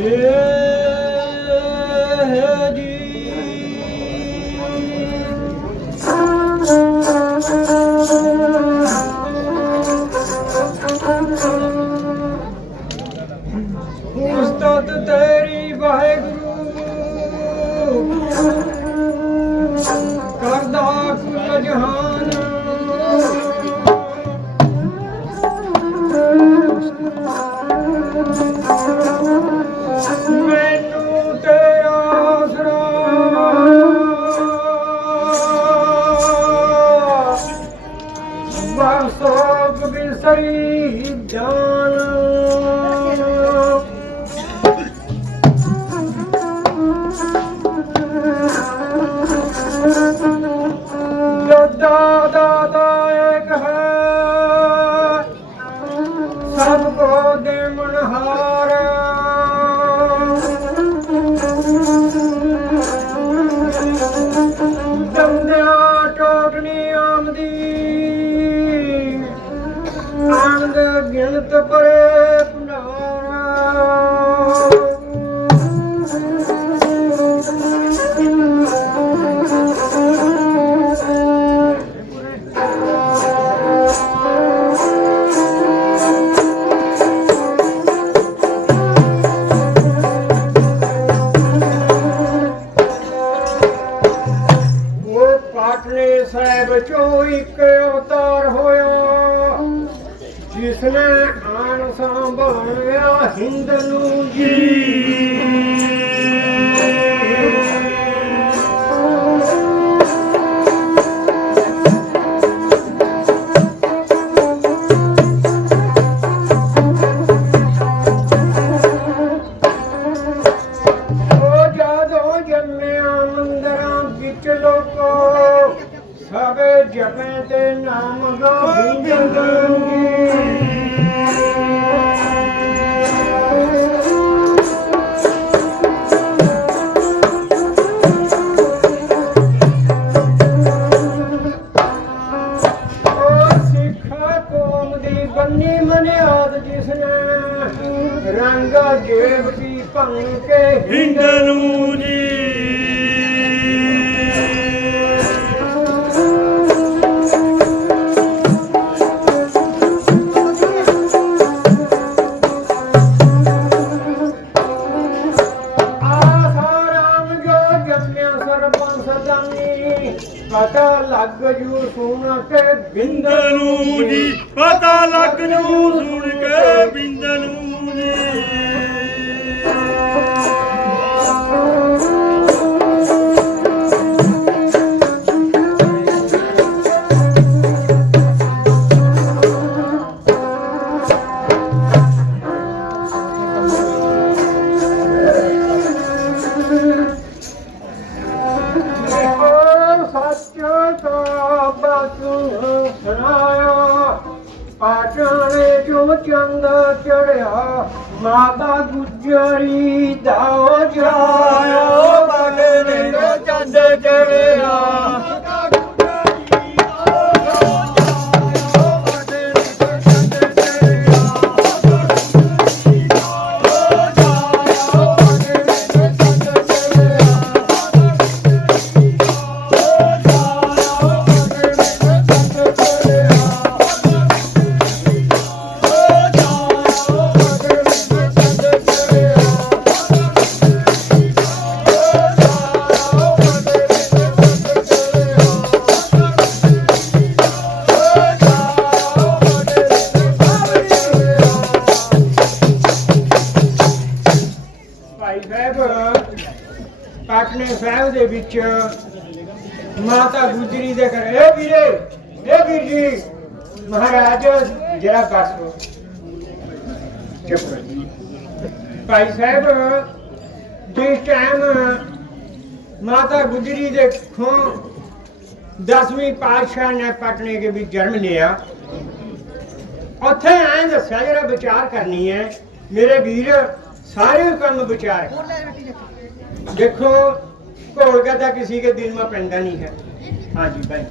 ਜੀ ਉਸਤਤ ਤੇਰੀ ਵਾਹਿਗੁਰੂ ਕਰਦਾ ਕੁਲ ਜਹਾਨ ਦੰਦਿਆ ਟੋਟਣੀ ਆਮਦੀ। ਆਨੰਦ ਗਿਣਤ ਪਰੇ ainda não. ਸੁਣ ਕੇ ਬਿੰਦ ਬਿੰਦ ਨੂੰ ਜੀ ਪਤਾ ਲੱਗ ਜੂ ਸੁਣ ਕੇ ਬਿੰਦ ਨੂੰ ਜੀ ਓ ਸੱਚ ਦਾ तूं साया पखण जो चंद चढ़िया माता गुजरात जो चंद चढ़िया ਵਿੱਚ ਮਾਤਾ ਗੁਜਰੀ ਦੇ ਘਰ ਇਹ ਵੀਰੇ ਇਹ ਵੀਰ ਜੀ, ਮਹਾਰਾਜ ਜਰਾ ਬਸੋ ਭਾਈ ਸਾਹਿਬ, ਜਿਸ ਟਾਈਮ ਮਾਤਾ ਗੁਜਰੀ ਦੇ ਖੋਂ ਦਸਵੀਂ ਪਾਤਸ਼ਾਹ ਨੇ ਪਟਨੇ ਦੇ ਵਿੱਚ ਜਨਮ ਲਿਆ, ਉੱਥੇ ਐਂ ਦੱਸਿਆ, ਜਿਹੜਾ ਵਿਚਾਰ ਕਰਨੀ ਹੈ, ਮੇਰੇ ਵੀਰ, ਸਾਰੇ ਕੰਮ ਵਿਚਾਰ ਦੇਖੋ घोल का था? किसी के दिल में पेंडा नहीं है। हाँ जी भाई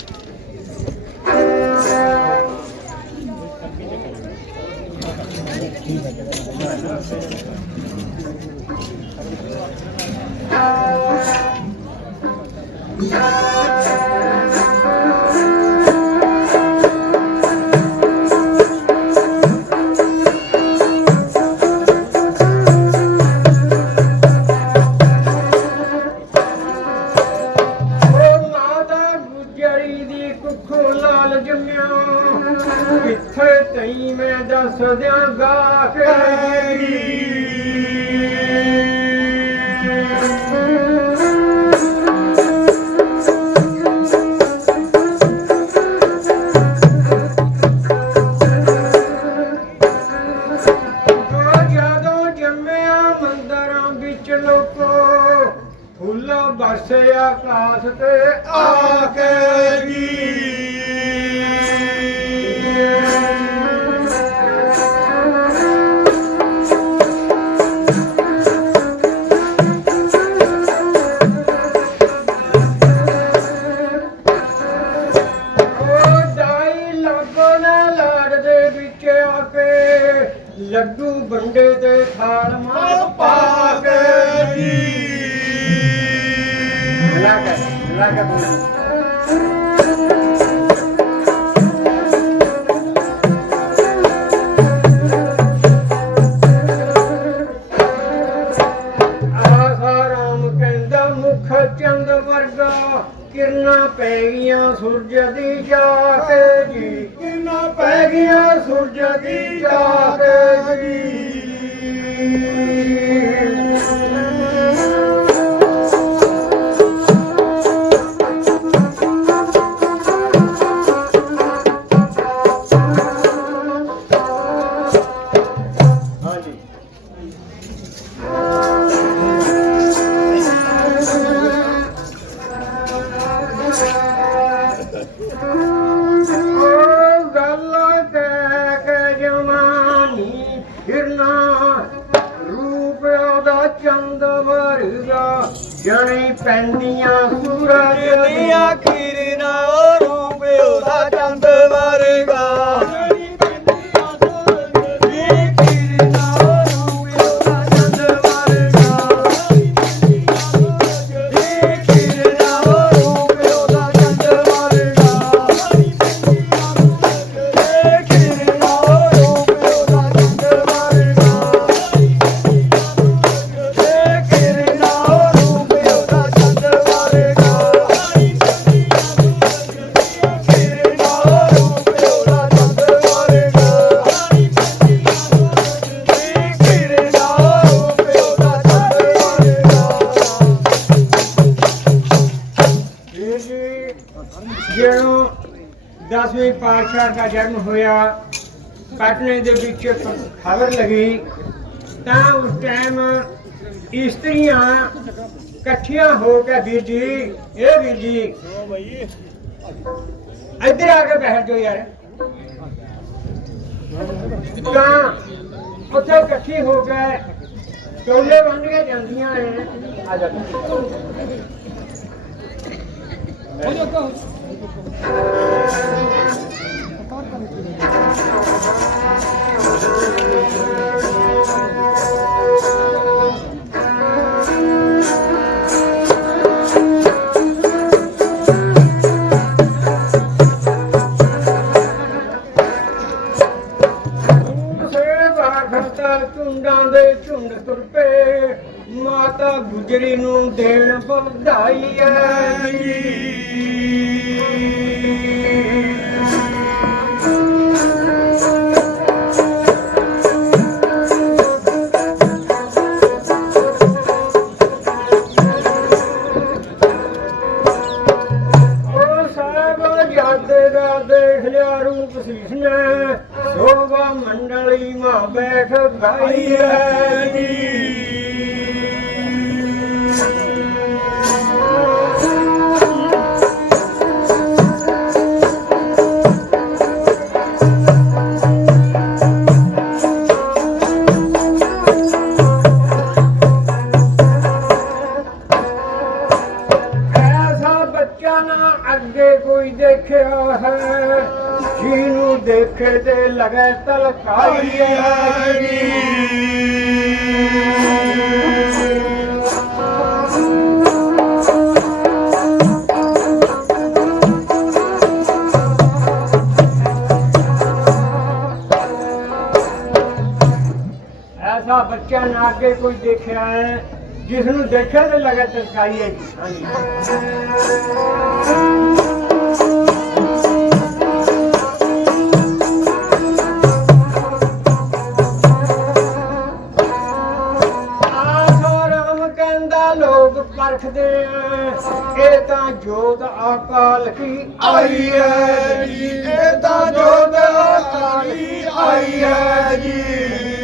থাকতে ਸੂਰਜ ਦੀ ਜਾ ਕੇ ਜੀ। ਕਿਰਨਾਂ ਪੈ ਗਿਆ ਸੂਰਜ ਦੀ ਜਾ ਕੇ ਦਾ ਜਨਮ ਹੋਇਆ ਪਟਨੇ ਦੇ ਵਿੱਚ ਖਬਰ ਲੱਗੀ ਤਾਂ ਉਸ ਟਾਈਮ ਇਸਤਰੀਆਂ ਇਕੱਠੀਆਂ ਹੋ ਕੇ ਵੀਰ ਜੀ ਇਹ ਵੀਰ ਜੀ ਇੱਧਰ ਆ ਕੇ ਬੈਠ ਜਾਓ ਯਾਰ ਤਾਂ ਉੱਥੇ ਇਕੱਠੀ ਹੋ ਕੇ ਚੋਲੇ ਬਣ ਕੇ ਜਾਂਦੀਆਂ ਨੇ ਆ ਜਾ ਸੇ ਮਾਤਾ ਗੁਜਰੀ ਨੂੰ ਦੇਣ ਵਧਾਈ ਐ ਉਹ ਸਾਹਿਬ ਜਾਂਦੇ ਦਾ ਦੇਖ ਮੰਡਲੀ ਮਾ ਬੈਠ ਗਾਈ ਹੈ ਜੀ ਦੇਖਿਆ है, जीनू देखे ਤੇ ਲਗੇ ऐसा बच्चा ना आगे कोई देखा है, जिसन देखे तो लगे तलकाई है। हाँ ਲੋਕ ਪਰਖਦੇ ਆ ਇਹ ਤਾਂ ਜੋਤ ਅਕਾਲ ਕੀ ਆਈ ਹੈ ਜੀ। ਇਹ ਤਾਂ ਜੋਤ ਅਕਾਲੀ ਆਈ ਹੈ ਜੀ।